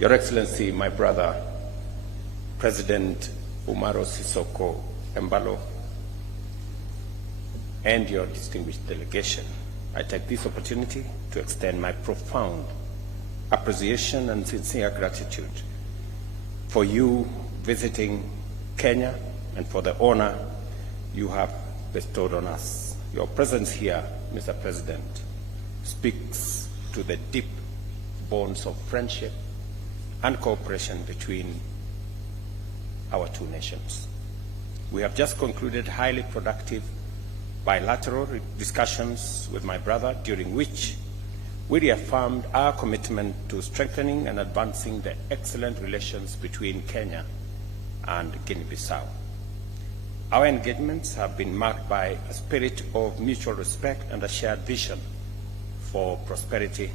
Your Excellency, my brother, President Umaro Sissoco Embaló, and your distinguished delegation, I take this opportunity to extend my profound appreciation and sincere gratitude for you visiting Kenya and for the honor you have bestowed on us. Your presence here, Mr. President, speaks to the deep bonds of friendship and cooperation between our two nations. We have just concluded highly productive bilateral discussions with my brother, during which we reaffirmed our commitment to strengthening and advancing the excellent relations between Kenya and Guinea-Bissau. Our engagements have been marked by a spirit of mutual respect and a shared vision for prosperity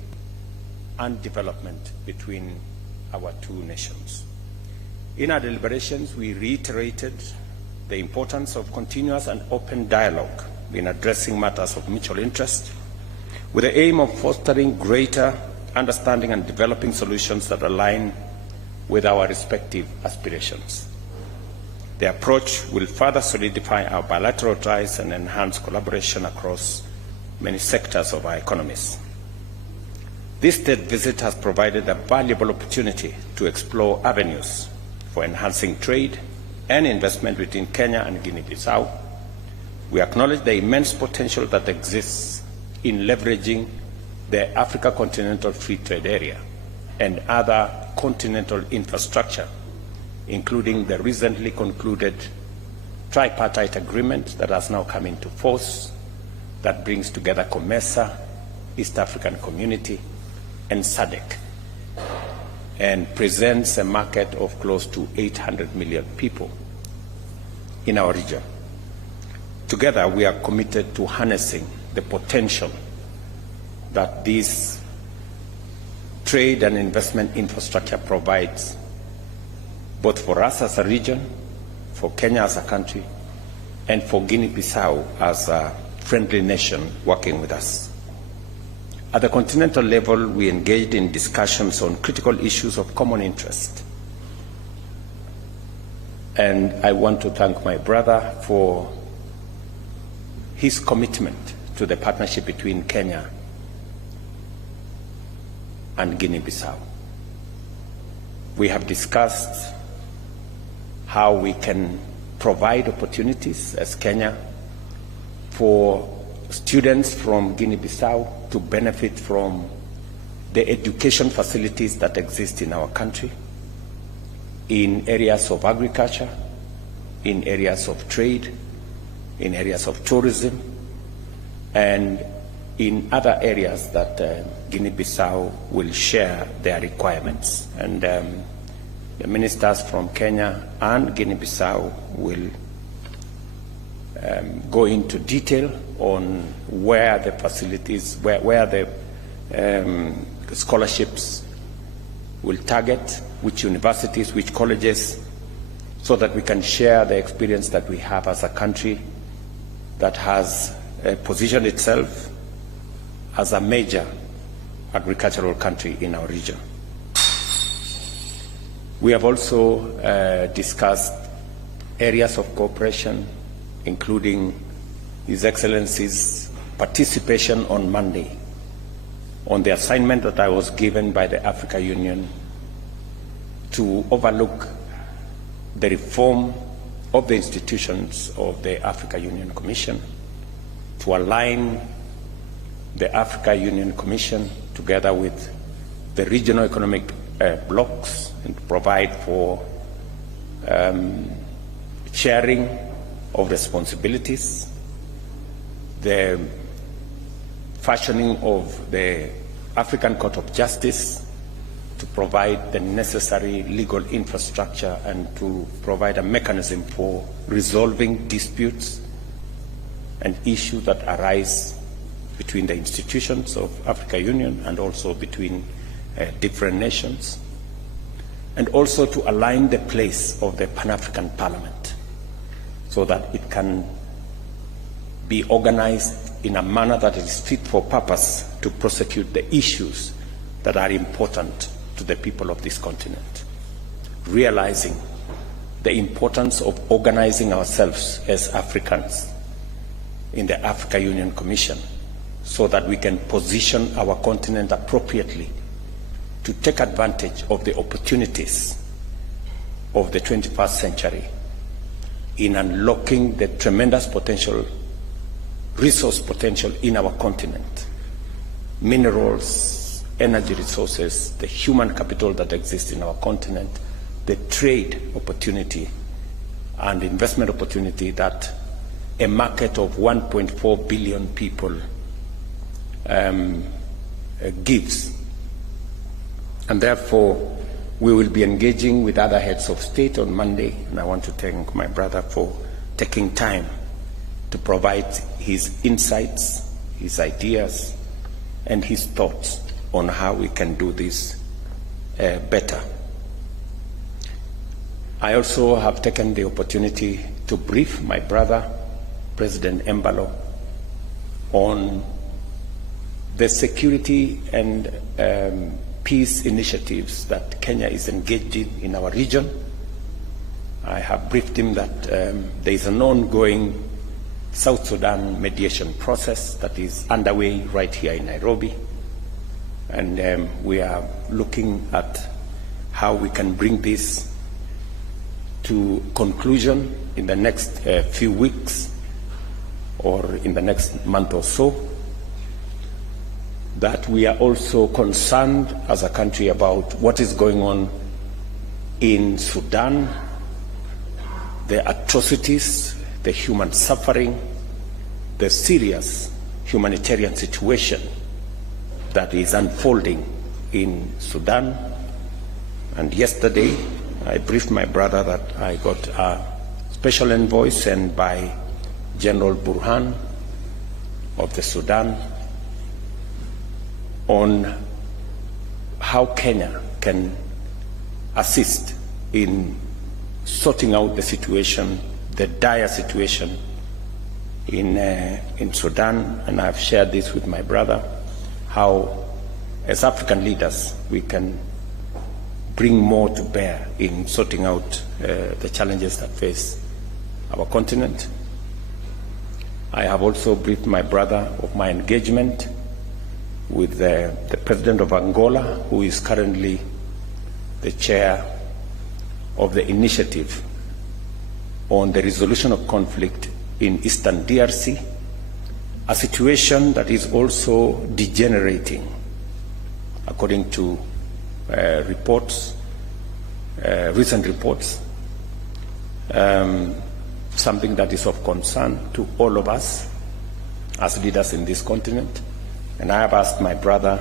and development between our two nations. In our deliberations, we reiterated the importance of continuous and open dialogue in addressing matters of mutual interest, with the aim of fostering greater understanding and developing solutions that align with our respective aspirations. The approach will further solidify our bilateral ties and enhance collaboration across many sectors of our economies. This state visit has provided a valuable opportunity to explore avenues for enhancing trade and investment between Kenya and Guinea-Bissau. We acknowledge the immense potential that exists in leveraging the Africa Continental Free Trade Area and other continental infrastructure, including the recently concluded tripartite agreement that has now come into force, that brings together COMESA, East African Community, and SADC, and presents a market of close to 800 million people in our region. Together, we are committed to harnessing the potential that this trade and investment infrastructure provides, both for us as a region, for Kenya as a country, and for Guinea-Bissau as a friendly nation working with us. At the continental level, we engaged in discussions on critical issues of common interest. And I want to thank my brother for his commitment to the partnership between Kenya and Guinea-Bissau. We have discussed how we can provide opportunities as Kenya for students from Guinea-Bissau to benefit from the education facilities that exist in our country, in areas of agriculture, in areas of trade, in areas of tourism, and in other areas that Guinea-Bissau will share their requirements. And the ministers from Kenya and Guinea-Bissau will go into detail on where the facilities, where the scholarships will target, which universities, which colleges, so that we can share the experience that we have as a country that has positioned itself as a major agricultural country in our region. We have also discussed areas of cooperation, including His Excellency's participation on Monday on the assignment that I was given by the Africa Union to overlook the reform of the institutions of the Africa Union Commission, to align the Africa Union Commission together with the regional economic blocs, and to provide for sharing of responsibilities, the fashioning of the African Court of Justice to provide the necessary legal infrastructure and to provide a mechanism for resolving disputes and issues that arise between the institutions of Africa Union and also between different nations, and also to align the place of the Pan-African Parliament so that it can be organized in a manner that is fit for purpose to prosecute the issues that are important to the people of this continent, realizing the importance of organizing ourselves as Africans in the Africa Union Commission so that we can position our continent appropriately to take advantage of the opportunities of the 21st century in unlocking the tremendous potential, resource potential in our continent, minerals, energy resources, the human capital that exists in our continent, the trade opportunity and investment opportunity that a market of 1.4 billion people gives. And therefore, we will be engaging with other heads of state on Monday, and I want to thank my brother for taking time to provide his insights, his ideas, and his thoughts on how we can do this better. I also have taken the opportunity to brief my brother, President Embaló, on the security and peace initiatives that Kenya is engaged in our region. I have briefed him that there is an ongoing South Sudan mediation process that is underway right here in Nairobi, and we are looking at how we can bring this to conclusion in the next few weeks or in the next month or so. That we are also concerned as a country about what is going on in Sudan, the atrocities, the human suffering, the serious humanitarian situation that is unfolding in Sudan. And yesterday, I briefed my brother that I got a special envoy sent by General Burhan of the Sudan on how Kenya can assist in sorting out the situation, the dire situation in Sudan. And I've shared this with my brother, how as African leaders we can bring more to bear in sorting out the challenges that face our continent. I have also briefed my brother of my engagement with the President of Angola, who is currently the chair of the initiative on the resolution of conflict in Eastern DRC, a situation that is also degenerating, according to reports, recent reports, something that is of concern to all of us as leaders in this continent. And I have asked my brother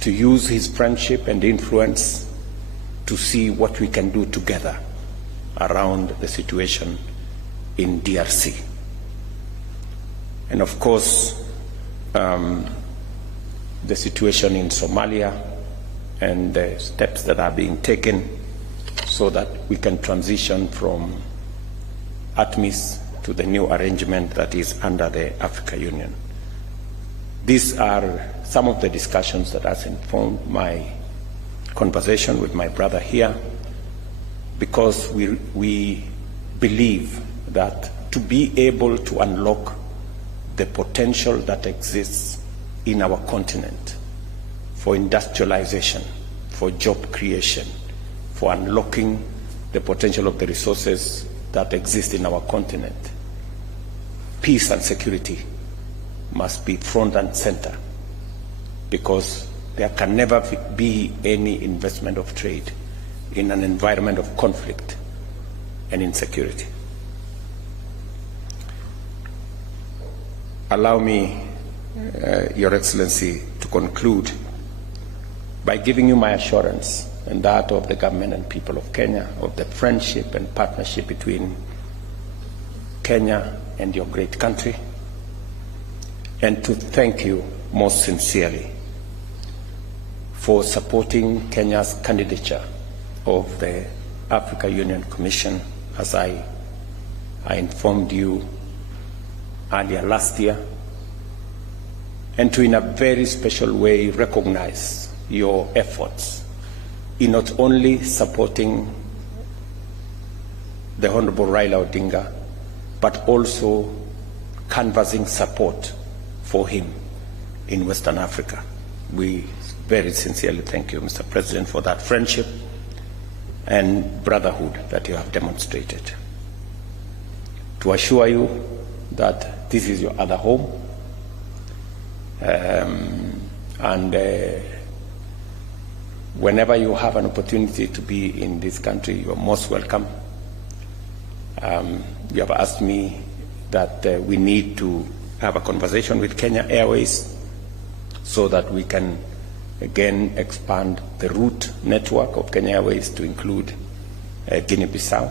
to use his friendship and influence to see what we can do together around the situation in DRC. And of course, the situation in Somalia and the steps that are being taken so that we can transition from ATMIS to the new arrangement that is under the Africa Union. These are some of the discussions that has informed my conversation with my brother here, because we believe that to be able to unlock the potential that exists in our continent for industrialization, for job creation, for unlocking the potential of the resources that exist in our continent, peace and security must be front and center, because there can never be any investment of trade in an environment of conflict and insecurity. Allow me, Your Excellency, to conclude by giving you my assurance and that of the government and people of Kenya of the friendship and partnership between Kenya and your great country, and to thank you most sincerely for supporting Kenya's candidature of the Africa Union Commission, as I informed you earlier last year, and to in a very special way recognize your efforts in not only supporting the Honorable Raila Odinga, but also canvassing support for him in Western Africa. We very sincerely thank you, Mr. President, for that friendship and brotherhood that you have demonstrated. To assure you that this is your other home, whenever you have an opportunity to be in this country, you are most welcome. You have asked me that we need to have a conversation with Kenya Airways so that we can again expand the route network of Kenya Airways to include Guinea-Bissau.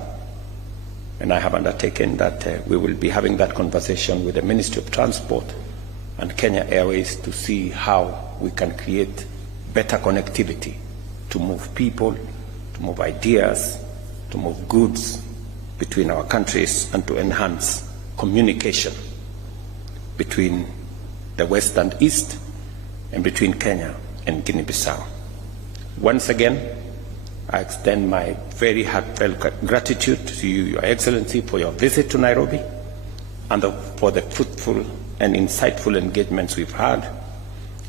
And I have undertaken that we will be having that conversation with the Ministry of Transport and Kenya Airways to see how we can create better connectivity to move people, to move ideas, to move goods between our countries, and to enhance communication between the West and East and between Kenya and Guinea-Bissau. Once again, I extend my very heartfelt gratitude to you, Your Excellency, for your visit to Nairobi and for the fruitful and insightful engagements we've had,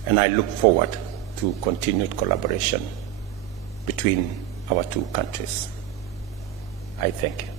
and I look forward to continued collaboration between our two countries. I thank you.